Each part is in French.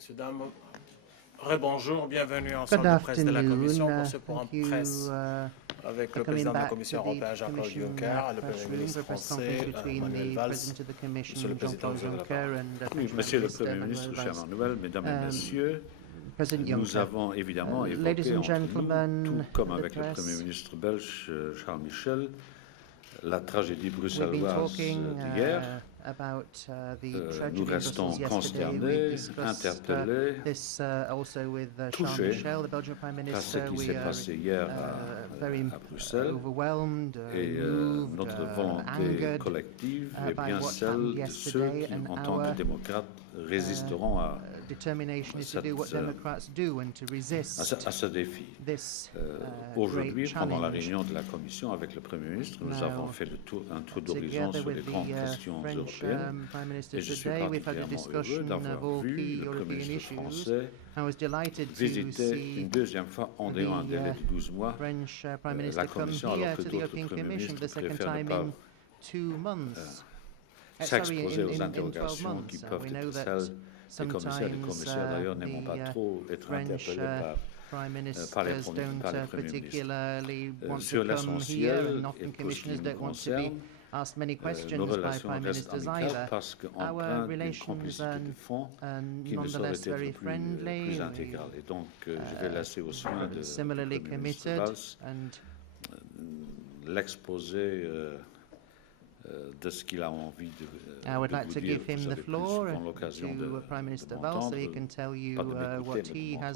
Messieurs, dames, rebonjour, bienvenue en Good salle de presse de la afternoon. Commission pour ce forum Thank you presse avec for le coming président de la back to Commission the européenne Jean-Claude Commission Juncker, le press Premier room ministre for a press français conference between Manuel the Valls. President of the Commission, Monsieur le Président, Jean-Claude vous avez la Juncker, parole. and Oui, French Monsieur le Minister Premier Manuel ministre, cher Valls. Manuel, Mesdames et Messieurs, President nous Juncker, avons évidemment ladies évoqué and entre nous, gentlemen, tout comme the avec le press, Premier ministre belge Charles Michel, la tragédie we've been bruxelloise talking d'hier. about the Nous tragedy in restons Brussels yesterday. We consternés, discussed interpellés, this also with Charles touchés Michel, the Belgian Prime par ce Minister. qui We s'est are passé hier very à Bruxelles. overwhelmed, Et moved, notre volonté angered collective est by bien what celle happened de ceux yesterday, qui, and en tant our que démocrates, résisteront à determination is to do what Democrats do and to resist ce défi. this Aujourd'hui, great pendant la challenge. réunion de la Commission avec le Premier ministre, nous Now, avons fait un tour d'horizon Together sur les with grandes the questions French européennes. Prime Minister Et je suis today, we've had a particulièrement heureux discussion of d'avoir all vu key le Premier European ministre issues. français I was delighted to visiter see une deuxième fois en dehors un délai de 12 mois French Prime la Minister come Commission, here alors que to the d'autres European Premiers Commission for the ministres second préfèrent ne time pas in 2 months. s'exposer aux in 12 interrogations qui months. peuvent We know être that celles des commissaires. Les commissaires, d'ailleurs, n'aiment pas trop être French interpellés Prime Ministers par les don't premiers ministres. particularly want Sur to come here, l'essentiel, and et often pour ce qui commissioners nous don't want to be concerne, asked many nos questions by relations Prime restent Ministers amicales either. parce qu'on Our prend une relations complicité are de fond qui ne saurait nonetheless very être friendly. plus intégrale. Et donc, je vais laisser au soin de Similarly Premier ministre committed, Valls and l'exposé de ce qu'il a envie I would de like vous to dire. give him Vous the avez plus floor souvent l'occasion to Prime Minister de Valls so he m'entendre, can tell you pas de m'écouter, what mais de he has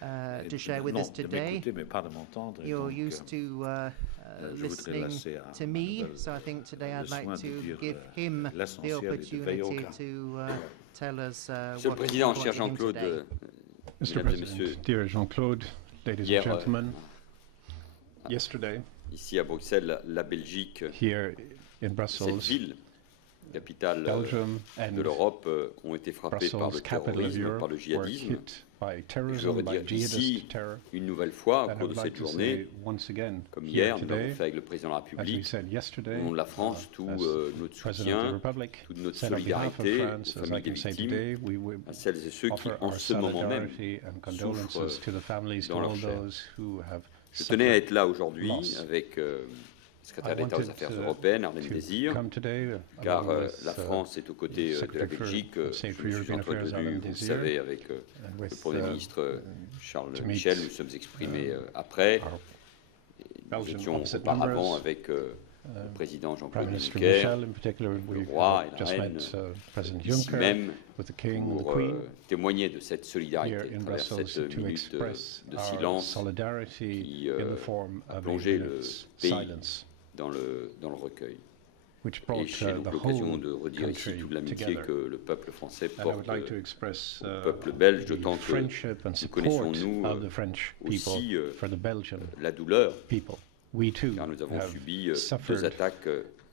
m'entendre. to share with Non, us de today. m'écouter, mais pas de m'entendre. Et You're donc, used to je voudrais listening laisser à to me, Manuel so I think today le I'd like soin de to dire, give him the l'essentiel et de veiller au opportunity cas. to tell us Monsieur le what is Président, important cher to him Jean-Claude, today. Mr. Mesdames et Messieurs, President, dear Jean-Claude, ladies hier, and gentlemen, yesterday, ici à Bruxelles, la Belgique, here in cette Brussels, ville, capitale Belgium and de l'Europe, ont été frappées par Brussels, le capital of terrorisme, par Europe, le were djihadisme. hit by Je veux terrorism, by redire ici, jihadist terror. une nouvelle fois, au And I cours de would like cette to journée, say once again, comme here hier, nous l'avons today, fait avec le Président de la as we République, said yesterday, au nom de la France, tout as notre President of the soutien, Republic, toute notre said on behalf of solidarité France, aux as I familles des can say victimes, today, we will à celles et ceux qui, offer en our ce moment même, solidarity and condolences souffrent to the families, to dans leur all chair. those who have Je tenais à suffered être là aujourd'hui loss. avec le secrétaire I d'État aux wanted Affaires to européennes, Arlène Désir, come today, car along with, la France est aux côtés de la Secretary for Belgique. Je State for me suis European Affairs, entretenu, Alain vous le Désir, savez, avec and le with, Premier ministre Charles to Michel. meet, Nous sommes exprimés après. our Nous Belgian étions opposite auparavant members, avec le président Prime Jean-Claude Minister Juncker, Michel in particular. le We roi et la just reine, met President ici Juncker même, with the King and the pour Queen témoigner de cette solidarité here à in travers Brussels cette to minute express de our silence solidarity qui in the form a of a plongé le minute's pays silence, dans le recueil. which Et brought j'ai donc the l'occasion whole de redire ici country toute l'amitié together. que le peuple français And I porte would like to express au peuple belge, the d'autant que friendship and nous support connaissons, nous, of the French people aussi for the Belgian la douleur, people. We too car nous avons have subi deux suffered attaques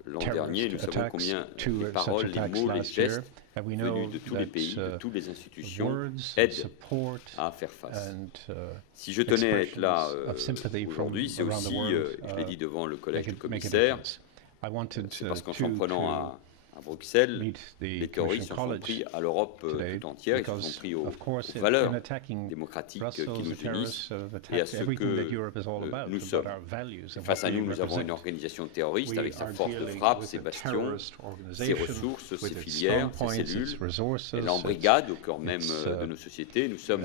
l'an dernier. Nous terrorist savons attacks, combien two les paroles, such les attacks mots, les last year, gestes and we know venus de tous les that pays, de toutes les institutions, words, aident support, à faire face. and Si je tenais à être là expressions of sympathy from aujourd'hui, c'est around the aussi, world, je l'ai dit devant le collège make du a commissaire, difference. I wanted c'est parce qu'en to s'en prenant à Bruxelles, meet les the terroristes Commission s'en sont College pris à l'Europe today tout entière, ils se sont because, pris aux of course, valeurs in attacking démocratiques Brussels, qui the nous terrorists unissent have et à attacked ce everything that que Europe is all about, nous about sommes. our values and Face à what we nous, nous avons une represent. organisation terroriste We avec sa are force de dealing frappe, with ses a bastions, terrorist ses organization ressources, ses with its filières, strong ses points, cellules. its resources, Elle est en its, brigade au cœur même it's, de nos sociétés. Nous sommes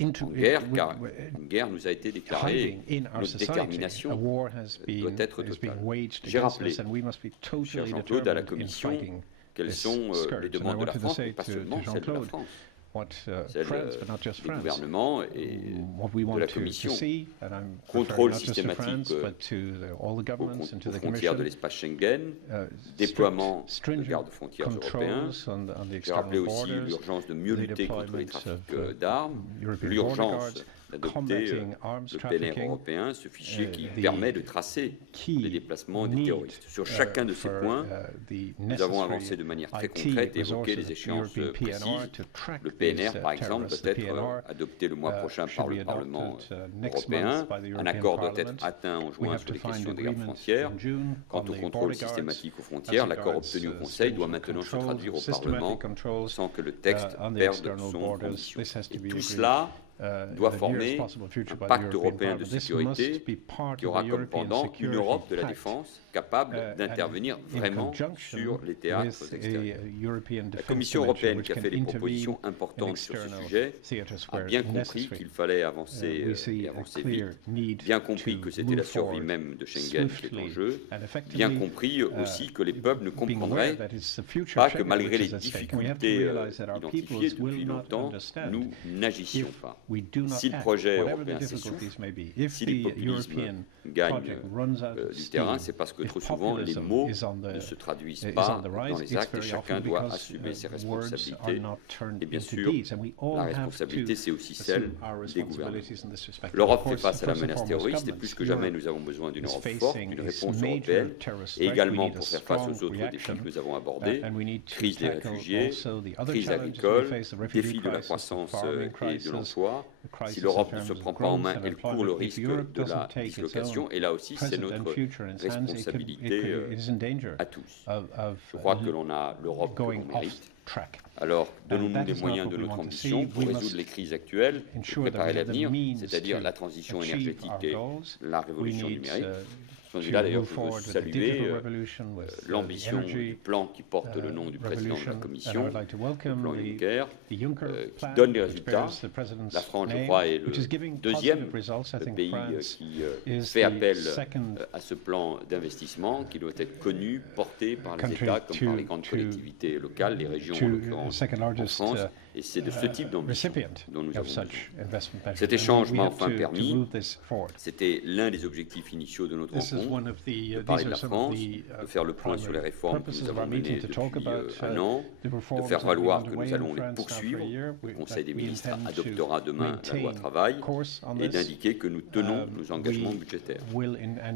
into en guerre, we- car we- une guerre nous a été déclarée. hiding in our Notre society. A détermination war has doit être is being totale. waged J'ai against rappelé, us, and we must be cher totally Jean-Claude, à la determined in Commission, fighting quelles this sont scourge. les And I demandes de la wanted to France, say mais pas to seulement celles de la Jean-Claude France, what celles France, but not just des France, gouvernements et what we de want la to Commission. see, and I'm Contrôle referring not just to systématique France, but to all the aux governments and to the frontières de Commission. l'espace Schengen, Strict, déploiement de stringent gardes-frontières européens. controls on the J'ai rappelé external aussi borders, l'urgence de mieux the lutter contre les deployment trafics of d'armes, European border l'urgence guards, d'adopter combating arms le PNR trafficking, européen, ce fichier qui the permet de tracer key les déplacements des need, terroristes. Sur chacun de ces for, points, the nous avons avancé necessary de manière très IT concrète et évoqué resources les of échéances European PNR précises. to track Le these, PNR, par exemple, terrorists. peut The être PNR, adopté le mois prochain should par be le Parlement adopted, next européen. month by the Un European accord doit Parliament. être atteint en We juin have sur to les find questions des gardes agreement frontières. in June Quant on au the contrôle border guards. systématique aux As frontières, l'accord regards, obtenu au Conseil doit maintenant se controls, traduire au systematic Parlement controls, sans que le texte on the perde external son borders. condition. This has to Et be tout agreed, cela doit in the former nearest possible future un by the pacte European européen de Parliament. This sécurité must be part qui of aura the comme European pendant une Security Europe de la Pact. défense capable d'intervenir In vraiment conjunction sur les théâtres with extérieurs. a European La defense Commission dimension européenne, which qui a can fait des intervene propositions in importantes sur ce external sujet, theatres a where bien compris necessary. qu'il fallait avancer We see et a avancer clear vite, need bien compris to que c'était la move survie forward même de Schengen qui est en swiftly jeu, and effectively, bien compris aussi que les peuples ne being comprendraient aware that it's the future pas of que Schengen malgré which les is at stake. We have to difficultés realize that our identifiées peoples will depuis not longtemps, understand nous n'agissions if pas. we do not Si le act, projet whatever européen the s'essouffle, difficulties may be. If si les the populismes European gagnent project runs out of du terrain, steam, c'est parce que if trop souvent les populism mots is on the- ne se traduisent is pas on the dans rise, les it's actes et very chacun often doit because, assumer ses words are responsabilités. not turned Et bien into sûr, deeds, and we all la have responsabilité, to c'est aussi assume celle our des gouvernements. responsibilities in this respect. L'Europe Of fait course, face à la first and menace foremost, terroriste et governments. plus que jamais, Europe nous avons besoin d'une is Europe facing forte, d'une its réponse major européenne, terrorist et threat. We également need a pour faire face aux strong autres défis reaction, que nous avons abordés, and we need to crise des tackle réfugiés, also the other crise challenges agricole, we face, the refugee défi de la crisis, the croissance farming et de crisis, l'emploi. the crisis Si in l'Europe ne terms se of prend pas en growth main, and elle court le employment, if risque Europe de la doesn't take its dislocation. own Et là aussi, c'est present and notre future in its hands, responsabilité it is in danger à tous. of Je crois que l'on a l'Europe que going l'on off mérite. track. Alors, donnons-nous that les is not moyens what de we notre want to see. ambition pour We résoudre must les crises actuelles, ensure pour that préparer we have the l'avenir, means c'est-à-dire to la transition achieve énergétique our et goals. la We révolution need numérique. De ce point de to vue-là, d'ailleurs, move je veux forward with the saluer digital revolution, with the l'ambition du energy plan qui porte le nom du président de la revolution, and I Commission, would like to le welcome plan the Juncker, Juncker qui plan, donne des which résultats. bears the president's La France, je name, crois, est which is giving le deuxième positive results. I think pays France qui is fait the appel second à ce plan d'investissement qui doit être connu, porté par les country États comme par les to- grandes to- collectivités locales, les régions en to l'occurrence second en largest France. Et c'est de ce type d'ambition recipient dont nous of avons besoin. such investment measures. Cet And échange we m'a have enfin to permis, move this forward. c'était l'un des objectifs initiaux de notre This is rencontre, one of the, de these parler de are la some France, of the de faire le point sur les primary réformes que purposes nous of our avons meeting menées to depuis talk about un an, the de reforms faire that we're valoir que underway nous in allons les France now for a poursuivre. year. Le Conseil des We ministres intend to adoptera demain la loi maintain travail course on et this. d'indiquer que nous tenons nos engagements budgétaires.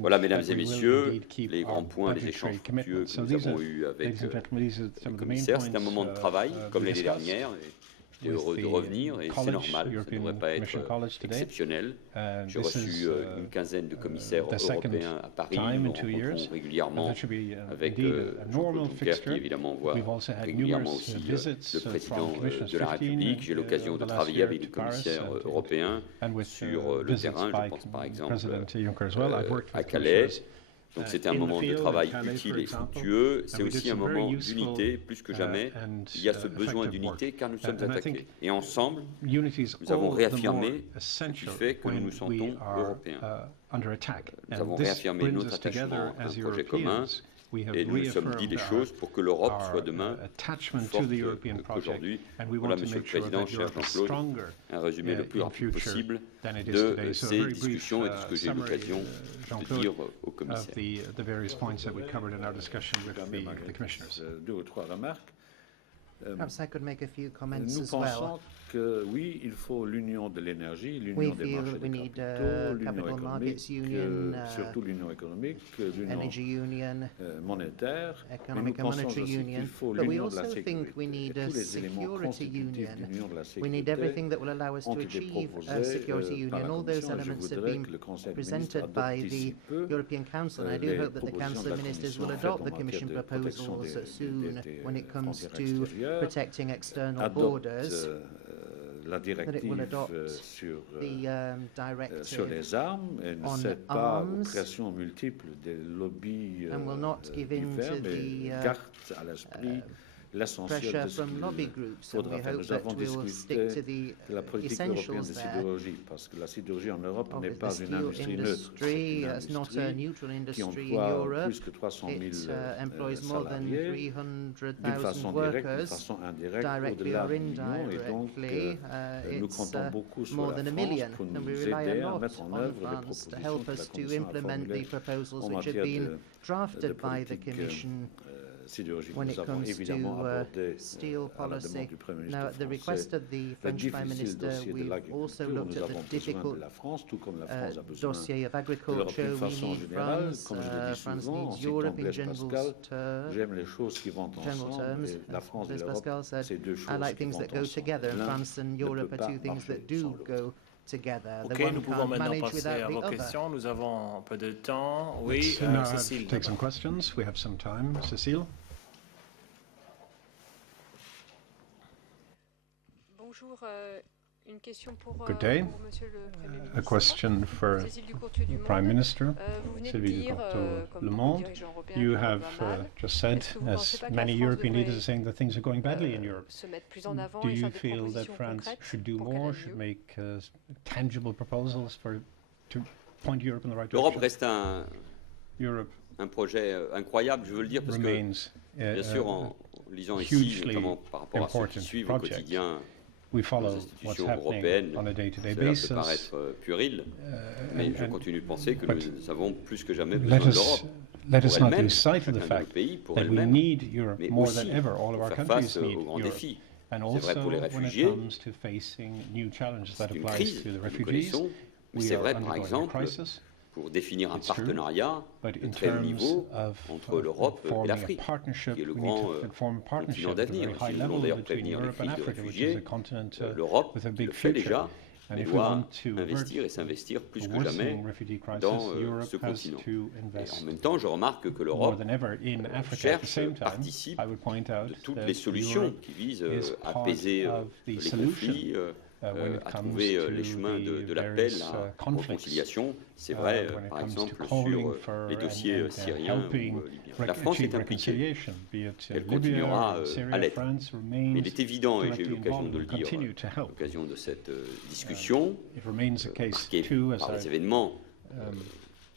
Voilà, mesdames et messieurs, les grands points, les échanges fructueux que nous avons eus avec le commissaire. C'est un moment de travail, comme l'année dernière. J'étais heureux de revenir et c'est normal, ça ne devrait pas être exceptionnel. J'ai reçu une quinzaine de commissaires européens à Paris. Nous rencontrons régulièrement avec Jean-Claude Juncker, qui évidemment voit régulièrement aussi le président de la République. J'ai l'occasion de travailler avec des commissaires européens sur le terrain. Je pense par exemple à Calais. Donc c'est un moment de travail utile et fructueux. C'est aussi un moment d'unité, plus que jamais. Il y a ce besoin d'unité car nous sommes attaqués. Et ensemble, nous avons réaffirmé ce qui fait que nous nous sentons européens. Nous avons réaffirmé notre attachement à un projet commun. Et nous nous sommes dit des choses pour que l'Europe soit demain plus forte qu'aujourd'hui. Voilà, Monsieur le Président, cher Jean-Claude, un résumé le plus rapide possible de ces discussions et de ce que j'ai eu l'occasion de dire au commissaire. Deux ou trois remarques. Perhaps I could make a few comments Nous as well. pensons que oui, il faut l'union de l'énergie, We l'union des feel marchés that we de need capitaux, l'union capital markets économique, union, surtout l'union économique, l'union energy union, monétaire. Mais nous economic and pensons monetary aussi union, qu'il faut but we l'union de la also sécurité. think we need Et a tous les éléments security constitutifs union. d'union de la We need sécurité everything that will allow us ont to été achieve proposés a security par union. la All those Commission et je elements have voudrais been que le Conseil des ministres presented by adopte the d'ici peu European Council, and I do les hope that the propositions Council de of la Ministers Commission will faites adopt en the matière Commission de protection proposals soon des when it comes frontières to extérieures, protecting external adopte borders, la that it will directive adopt sur the sur directive les armes et ne on cède pas aux arms pressions multiples des lobbies and will not give in divers, to mais the garde à l'esprit l'essentiel pressure de ce from lobby qu'il groups, and faudra we faire. hope Nous that avons we will stick discuté to the de la politique européenne essentials de there. sidérurgie, parce que la sidérurgie en Europe Of n'est the pas une steel industrie neutre, c'est industry, une it's not a industrie neutral qui industry in emploie Europe. plus que 300 000 It employs more than salariés, d'une 300,000 façon directe, d'une workers, façon indirecte, directly au-delà or de l'Union, et donc indirectly. nous It's comptons beaucoup sur more la than a France million, pour and nous we rely aider a à lot mettre en on œuvre les France to propositions help que la us to Commission a implement the formulées proposals en which have matière been de drafted by the politique Commission sidérurgique. when Nous it avons comes évidemment to abordé steel à la demande policy. du Premier Now, ministre at the request français of the le French Prime difficile Minister, dossier de we've also l'agriculture. looked Nous at avons the besoin difficult de la France, tout comme la France a besoin dossier of de l'Europe agriculture. d'une We façon need générale. France. Comme je le dis France souvent, en needs citant Europe in Blaise general Pascal, j'aime les choses qui vont general ensemble terms. et la France et Blaise l'Europe, Pascal said, c'est deux choses I like qui things vont that go ensemble. together, and L'un France and ne Europe peut are pas two things marcher that do sans l'autre. go together. Ok, The one nous pouvons can't maintenant manage passer à without vos the other. questions. Nous avons un peu de temps. Oui, Let's now Cécile. take some questions. We have some time. Cécile? Bonjour, une question pour, Good day. pour Monsieur le Premier ministre. A question for Cécile Ducourtier du the Prime Monde. Minister. Vous venez de Sylvie dire, Ducourteau, comme Le beaucoup de Monde. dirigeants européens, You que ça have va mal. just said, Est-ce que vous pensez as pas que la many France European leaders devrait, are saying, that things are going badly in Europe. se mettre plus en avant Do et you faire des feel that propositions France concrètes should do pour qu'elle more, aille should mieux? make tangible proposals to point Europe in the right L'Europe direction? reste Europe un projet incroyable, je veux le dire, parce que, remains bien sûr, en lisant ici, hugely notamment par rapport à ceux qui important suivent au project. quotidien We follow les what's institutions happening européennes, on a day-to-day cela peut basis. paraître puéril, mais je and continue de penser que but nous avons plus que jamais let besoin de us l'Europe. let us pour not elle-même, lose sight of the chacun de nos fact pays, pour that we elle-même, need Europe mais more aussi than ever. All of pour our faire countries face need aux grands Europe. défis. And C'est vrai also, pour les when it réfugiés, comes to facing new challenges, that c'est une applies crise to the que nous refugees. connaissons, mais We c'est are vrai, par undergoing a exemple, crisis, pour définir un It's true, partenariat but de in très haut terms niveau of entre l'Europe et forming a l'Afrique, partnership, qui est le we need grand to form a partnership continent at a d'avenir. very Si high nous voulons level d'ailleurs between prévenir les Europe and crises de Africa, which is réfugiés, a continent l'Europe with a qui big le fait future. déjà, And mais if we doit want to investir et avert s'investir plus a que jamais worsening refugee crisis, dans Europe ce has continent. to Et en invest même temps, je remarque que more l'Europe than ever in Africa. At the cherche, same time, participe I would point out de toutes that les solutions Europe qui visent is à part apaiser of the les solution, conflits, when it à comes trouver to les chemins the de la paix, various, la conflicts. réconciliation. C'est vrai, When it par comes to exemple, calling sur for les dossiers and syriens helping ou libyens. La France achieve est impliquée. reconciliation, be it Elle Libya continuera or Syria, à l'être. France Mais remains il est évident, et j'ai eu directly l'occasion involved de le and dire continue to à help. l'occasion de cette discussion, It remains the case marquée too, as par les I événements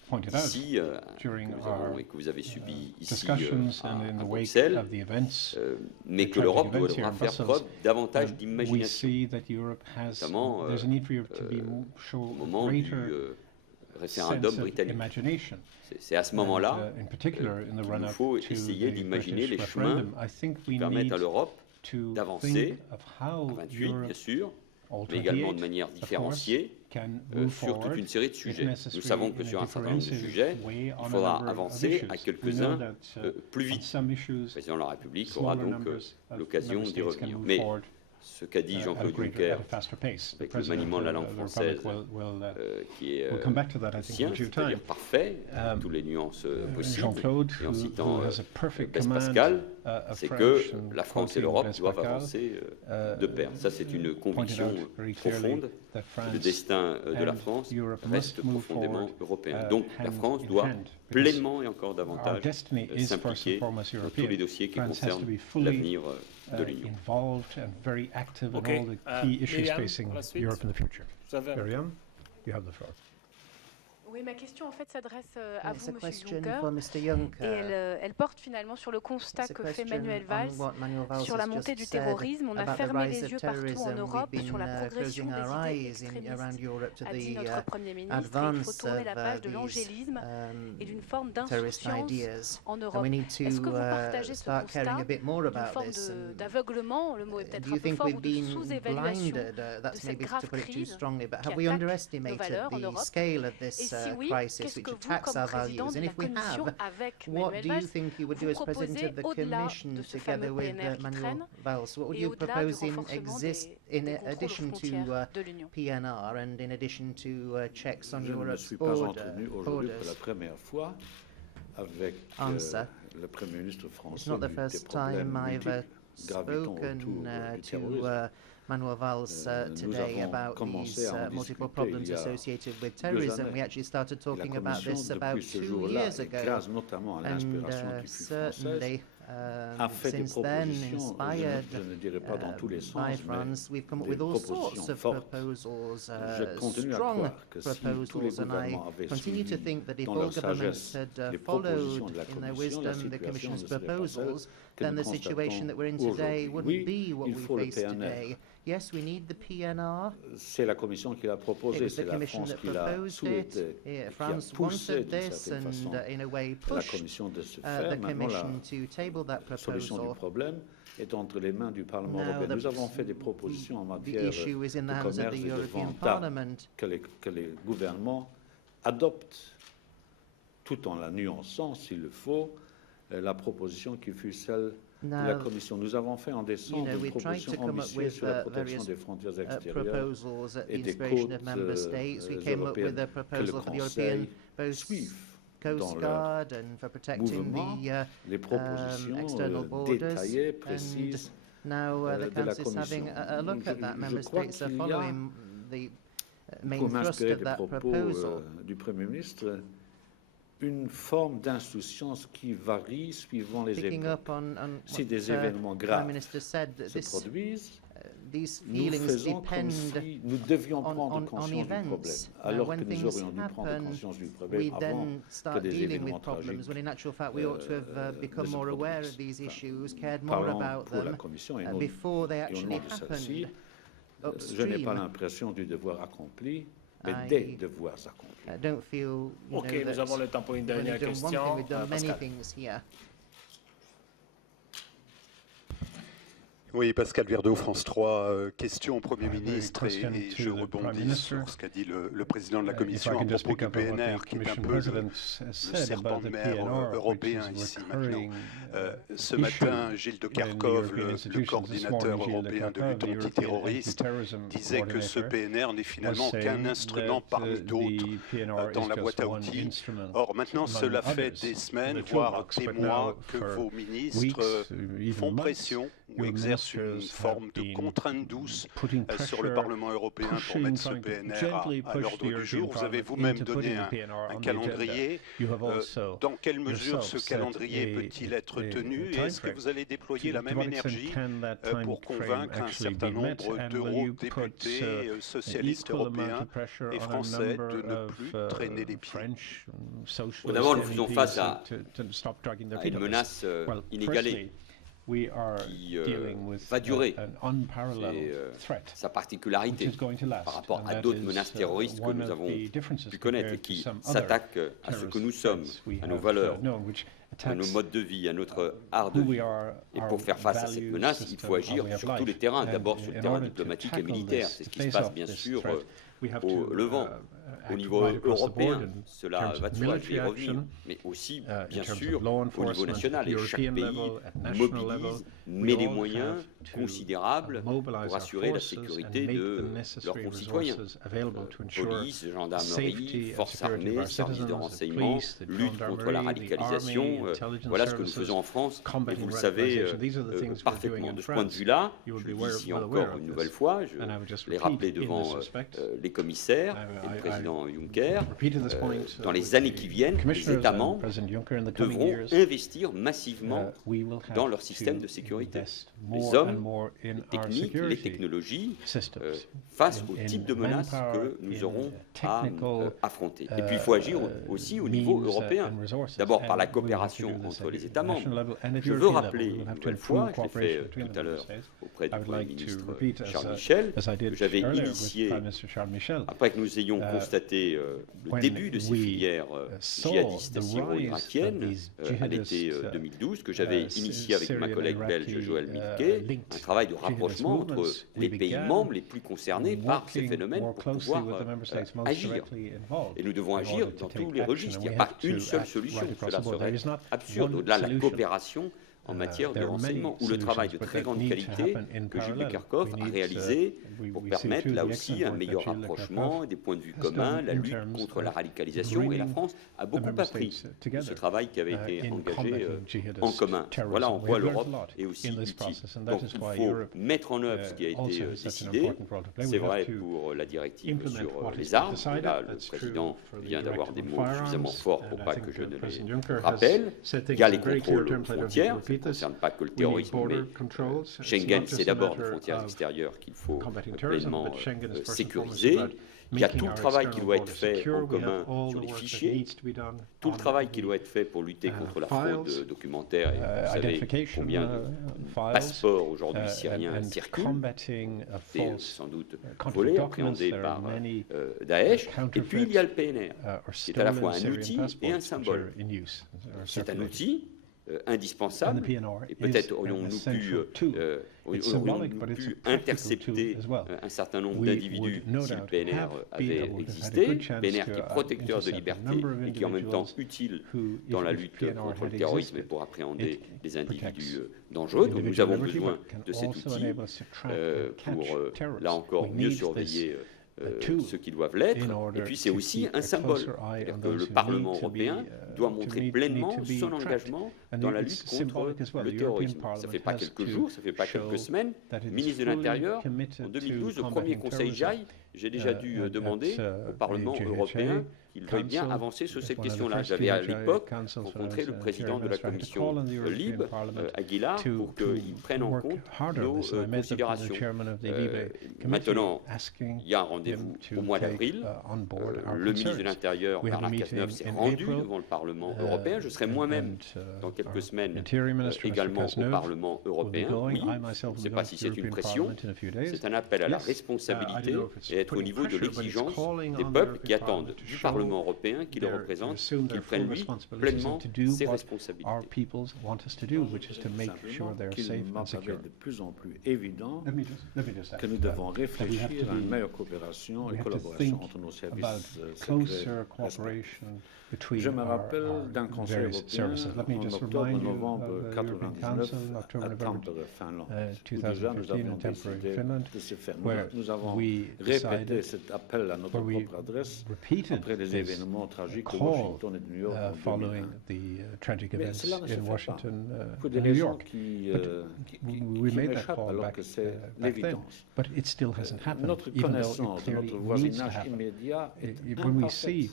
pointed out ici during que nous avons our et que vous avez subis ici discussions à and in the wake Bruxelles, of the events. mais the que l'Europe tragic events here devra in faire Brussels, preuve davantage we d'imagination. see that Europe has, Notamment, there's a need for Europe to be show Au moment du greater référendum sense of britannique. imagination. C'est à ce moment-là In particular, in the qu'il nous run-up faut to essayer the d'imaginer British les chemins referendum, I think we qui permettent need à l'Europe to d'avancer think of how à 28, Europe, bien sûr, all mais également de 28, manière of course, différenciée can move sur toute forward une série de if sujets. Nous necessary savons que in sur a un certain nombre de differentiated sujets, way on il a faudra number of avancer issues. à We know quelques-uns that, plus on vite. some issues, Le président de la République aura smaller donc numbers of l'occasion member d'y states can revenir. move Mais forward ce qu'a dit at a Jean-Claude greater, Juncker, at a faster pace. The avec le President maniement de la langue of the Republic française, will qui come back to that, I est think, sien, in due c'est-à-dire time. parfait, avec toutes les nuances possibles, Jean-Claude, et en who citant has a perfect Blaise command Pascal, of c'est French que and la France et quoting l'Europe Blaise doivent Pascal, avancer de pair. Ça, c'est une pointed conviction out very clearly profonde. that France Le destin de la and France Europe reste must move profondément forward, européen. Donc la hand France in doit hand, because pleinement et encore our davantage destiny is first and s'impliquer foremost dans tous les European. dossiers qui France has to concernent be fully l'avenir de l'Union. involved and very active Ok, in all the key issues Myriam, facing pour la suite. Europe in the future. Vous avez un- Miriam, you have the floor. Oui, ma question en fait s'adresse à It's a vous, Monsieur question Juncker, for Mr. Juncker. et elle porte finalement sur le constat It's a que fait question Manuel on Valls what Manuel Valls sur has la montée just du said terrorisme. On a about the fermé rise les of yeux partout en terrorism. Europe We've sur la been progression closing our des idées eyes around extrémistes, Europe to a dit the notre Premier ministre. Il faut advance tourner la page of de these l'angélisme et d'une forme terrorist d'insouciance ideas. en And Europe. we need Est-ce que to vous partagez ce start caring constat a bit more d'une about forme this. And d'aveuglement, le mot est peut-être do you un peu think fort, we've ou de been sous-évaluation blinded? de That's cette maybe grave to put it too crise strongly, but qui have we attaque underestimated nos valeurs en the Europe? scale of Et this si oui, crisis qu'est-ce which que vous, attacks comme our président values? de And la if we Commission have, avec what Manuel do you Valls, think you would vous do as president proposez of the au-delà Commission de ce together fameux with PNR qui Manuel traîne Valls? What would et you au-delà du propose in renforcement in des contrôles aux addition frontières to de l'Union? PNR and in addition to checks on Je ne me Europe's suis pas entretenu aujourd'hui pour la borders? première fois avec Answer. le Premier ministre It's français not the des first problèmes time I've multiples gravitant spoken autour du to terrorisme. Manuel Valls Nous today avons about commencé these à en multiple discuter problems il y a associated with 2 terrorism. années. We actually started Et la talking about Commission, this about depuis ce 2 jour-là, years et ago. grâce notamment à And l'inspiration qui fut française, certainly, a fait des since then, propositions, inspired je ne dirais pas dans tous les by sens, France, we've come up des with all sorts propositions of fortes. proposals, Je continue à strong croire que si tous les proposals, and I gouvernements avaient continue to suivi think that if dans all leur governments sagesse had les followed propositions de la in their Commission, la wisdom the situation Commission's ne serait pas celle proposals, que then nous the situation constatons that we're in today aujourd'hui. wouldn't Oui, be what il we faut le face PNR. today. Yes, we need the PNR. C'est la Commission qui l'a proposé, c'est la France qui l'a souhaité, et qui a poussé d'une certaine façon la Commission de se faire. Maintenant, la solution du problème est entre les mains du Parlement européen. Nous avons fait des propositions en matière de commerce et de vente que les gouvernements adoptent, tout en la nuançant s'il le faut, la proposition qui fut celle de la Commission. Nous avons fait en décembre une proposition ambitieuse sur la protection des frontières extérieures et des côtes européennes que le Conseil suive dans leur mouvement les propositions détaillées, précises de la Commission. Je crois qu'il y a, pour m'inspirer des propos du Premier ministre, une forme d'insouciance qui varie suivant les époques. Si des événements graves se produisent, nous faisons comme si nous devions prendre conscience du problème, alors que nous aurions dû prendre conscience du problème avant que des événements tragiques se produisent. Parlons pour la Commission et au nom de celle-ci, je n'ai pas l'impression du devoir accompli, mais des devoirs accomplis. Ok, nous avons le temps pour une dernière question. Pascal. Oui, Pascal Verdeau, France 3. Question au Premier ministre, et je rebondis sur ce qu'a dit le président de la Commission à propos du PNR, qui est un peu le serpent de mer européen ici maintenant. Ce matin, Gilles de Kerchove, le coordinateur européen de lutte antiterroriste, disait que ce PNR n'est finalement qu'un instrument parmi d'autres dans la boîte à outils. Or, maintenant, cela fait des semaines, voire des mois, que vos ministres font pression ou exercent une forme de contrainte douce sur le Parlement européen pour mettre ce PNR à l'ordre du jour. Vous avez vous-même donné un calendrier. Dans quelle mesure ce calendrier peut-il être tenu, et est-ce que vous allez déployer la même énergie pour convaincre un certain nombre d'eurodéputés socialistes européens et français de ne plus traîner les pieds? D'abord, nous faisons face à une menace inégalée qui va durer. C'est sa particularité par rapport à d'autres menaces terroristes que nous avons pu connaître et qui s'attaquent à ce que nous sommes, à nos valeurs, à nos modes de vie, à notre art de vie. Et pour faire face à cette menace, il faut agir sur tous les terrains, d'abord sur le terrain diplomatique et militaire. C'est ce qui se passe bien sûr au Levant. Au niveau européen, cela va de soi, je vais y revenir, mais aussi, bien sûr, au niveau national. Et chaque pays mobilise, met des moyens considérables pour assurer la sécurité de leurs concitoyens. Police, gendarmerie, forces armées, services de renseignement, lutte contre la radicalisation. Voilà ce que nous faisons en France, et vous le savez parfaitement. De ce point de vue-là, je le dis ici encore une nouvelle fois, je l'ai rappelé devant les commissaires et le président Juncker, dans les années qui viennent, les États membres devront investir massivement dans leur système de sécurité. Les hommes, les techniques, les technologies, face au type de menaces que nous aurons à affronter. Et puis il faut agir aussi au niveau européen, d'abord par la coopération entre les États membres. Je veux rappeler une nouvelle fois, je l'ai fait tout à l'heure auprès du Premier ministre Charles Michel, que j'avais initié, après que nous ayons constaté le début de ces filières djihadistes syro-irakiennes à l'été 2012, que j'avais initié avec ma collègue belge Joël Milquet, un travail de rapprochement entre les pays membres les plus concernés par ces phénomènes pour pouvoir agir. Et nous devons agir dans tous les registres. Il n'y a pas une seule solution. Cela serait absurde. Au-delà de la coopération en matière de renseignement, ou le travail de très grande qualité que Gilles de Kerchove a réalisé pour permettre là aussi un meilleur rapprochement, des points de vue communs, la lutte contre la radicalisation. Et la France a beaucoup appris de ce travail qui avait été engagé en commun. Voilà en quoi l'Europe est aussi utile. Donc il faut mettre en œuvre ce qui a été décidé. C'est vrai pour la directive sur les armes. Et là, le président vient d'avoir des mots suffisamment forts pour pas que je ne les rappelle. Il y a les contrôles aux frontières. Ne concerne pas que le terrorisme, mais Schengen, c'est d'abord les frontières extérieures qu'il faut pleinement sécuriser. Il y a tout le travail qui doit être fait en commun sur les fichiers, tout le travail qui doit être fait pour lutter contre la fraude documentaire. Et vous savez combien passeport aujourd'hui syrien circulent, sans doute volés, appréhendés par Daesh. Et puis il y a le PNR, qui est à la fois un outil et un symbole. C'est un outil indispensable, et peut-être aurions-nous pu intercepter un certain nombre d'individus si le PNR avait existé. PNR qui est protecteur de liberté et qui est en même temps utile dans la lutte contre le terrorisme et pour appréhender les individus dangereux. Donc nous avons besoin de cet outil pour, là encore, mieux surveiller ceux qui doivent l'être, et puis c'est aussi un symbole. C'est-à-dire que le Parlement européen doit montrer pleinement son engagement dans la lutte contre le terrorisme. Ça ne fait pas quelques jours, ça ne fait pas quelques semaines. Ministre de l'Intérieur, en 2012, au premier Conseil JAI, j'ai déjà dû demander au Parlement européen qu'il veuille bien avancer sur cette question-là. J'avais à l'époque rencontré le président de la commission LIBE, Aguilar, pour qu'il prenne en compte nos considérations. Maintenant, il y a un rendez-vous au mois d'avril. Le ministre de l'Intérieur, Bernard Cazeneuve, s'est rendu devant le Parlement européen. Je serai moi-même dans quelques semaines également au Parlement européen. Oui, je ne sais pas si c'est une pression, c'est un appel à la responsabilité et être au niveau de l'exigence des peuples qui attendent du Parlement européen qui le représente, qu'il prenne lui pleinement ses responsabilités. Qu'il m'apparaît de plus en plus évident que nous devons réfléchir à une meilleure coopération et collaboration entre nos services secrets. Je me rappelle d'un Conseil européen en octobre-novembre 1999 à Tampere, Finlande, où déjà nous avions décidé de se faire. Nous avons répété cet appel à notre propre adresse après les événements tragiques de Washington et de New York en 2001. Mais cela ne se fait pas, pour des raisons qui m'échappent alors que c'est l'évidence. Notre connaissance de notre voisinage immédiat est imparfaite.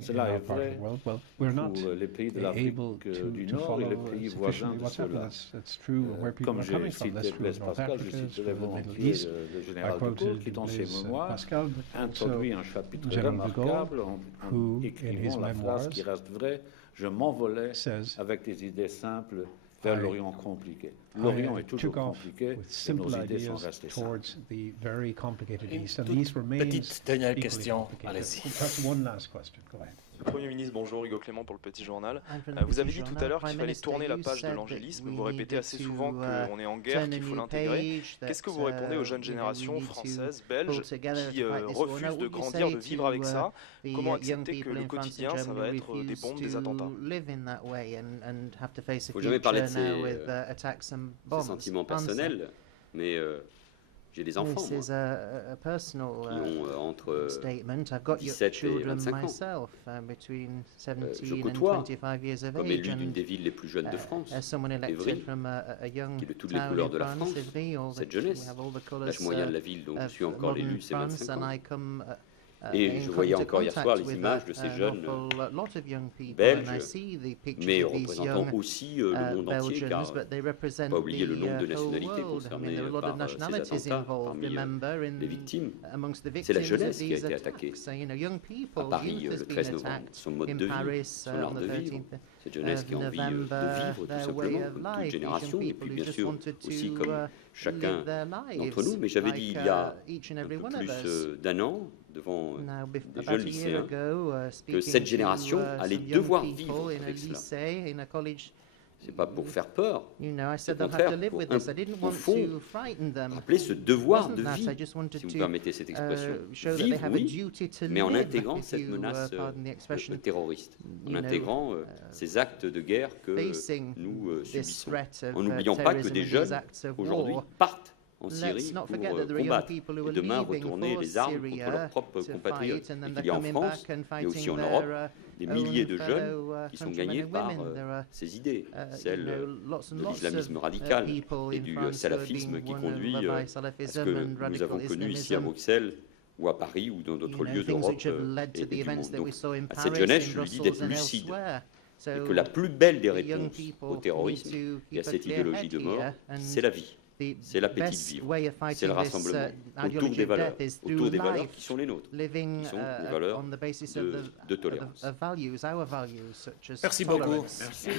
Cela est vrai pour les pays de l'Afrique du Nord et les pays voisins de ceux-là. Comme j'ai cité Blaise Pascal, je citerai volontiers le général de Gaulle qui, dans ses mémoires, introduit un chapitre remarquable en écrivant la phrase qui reste vraie: « Je m'envolais avec des idées simples vers l'Orient compliqué. » L'Orient est toujours compliqué et nos idées sont restées simples. Petite dernière question, allez-y. Premier ministre, bonjour, Hugo Clément pour le Petit Journal. Vous avez dit tout à l'heure qu'il fallait tourner la page de l'angélisme. Vous répétez assez souvent qu'on est en guerre, qu'il faut l'intégrer. Qu'est-ce que vous répondez aux jeunes générations françaises, belges, qui refusent de grandir, de vivre avec ça? Comment accepter que le quotidien, ça va être des bombes, des attentats? Il ne faut jamais parler de ses sentiments personnels, mais j'ai des enfants, moi, qui ont entre 17 et 25 ans. Je côtoie, comme élu d'une des villes les plus jeunes de France, Évry, qui est de toutes les couleurs de la France, cette jeunesse. L'âge moyen de la ville dont je suis encore l'élu, c'est 25 ans. Et je voyais encore hier soir les images de ces jeunes belges, mais représentant aussi le monde entier, car il ne faut pas oublier le nombre de nationalités concernées par ces attentats, parmi les victimes. C'est la jeunesse qui a été attaquée à Paris le 13 novembre, son mode de vie, son art de vivre. Cette jeunesse qui a envie de vivre tout simplement, comme toute génération, et puis bien sûr aussi comme chacun d'entre nous. Mais j'avais dit il y a un peu plus d'un an, devant des jeunes lycéens, que cette génération allait devoir vivre avec cela. Ce n'est pas pour faire peur, c'est au contraire pour, au fond, rappeler ce devoir de vie, si vous permettez cette expression. Vivre, oui, mais en intégrant cette menace terroriste, en intégrant ces actes de guerre que nous subissons. En n'oubliant pas que des jeunes, aujourd'hui, partent en Syrie pour combattre et demain retourner les armes contre leurs propres compatriotes. Et qu'il y a en France, mais aussi en Europe, des milliers de jeunes qui sont gagnés par ces idées, celles de l'islamisme radical et du salafisme qui conduit à ce que nous avons connu ici à Bruxelles ou à Paris ou dans d'autres lieux d'Europe et du monde. Donc, à cette jeunesse, je lui dis d'être lucide. Et que la plus belle des réponses au terrorisme et à cette idéologie de mort, c'est la vie. C'est l'appétit de vivre, c'est le rassemblement autour des valeurs qui sont les nôtres, qui sont les valeurs de tolérance. Merci beaucoup. Merci.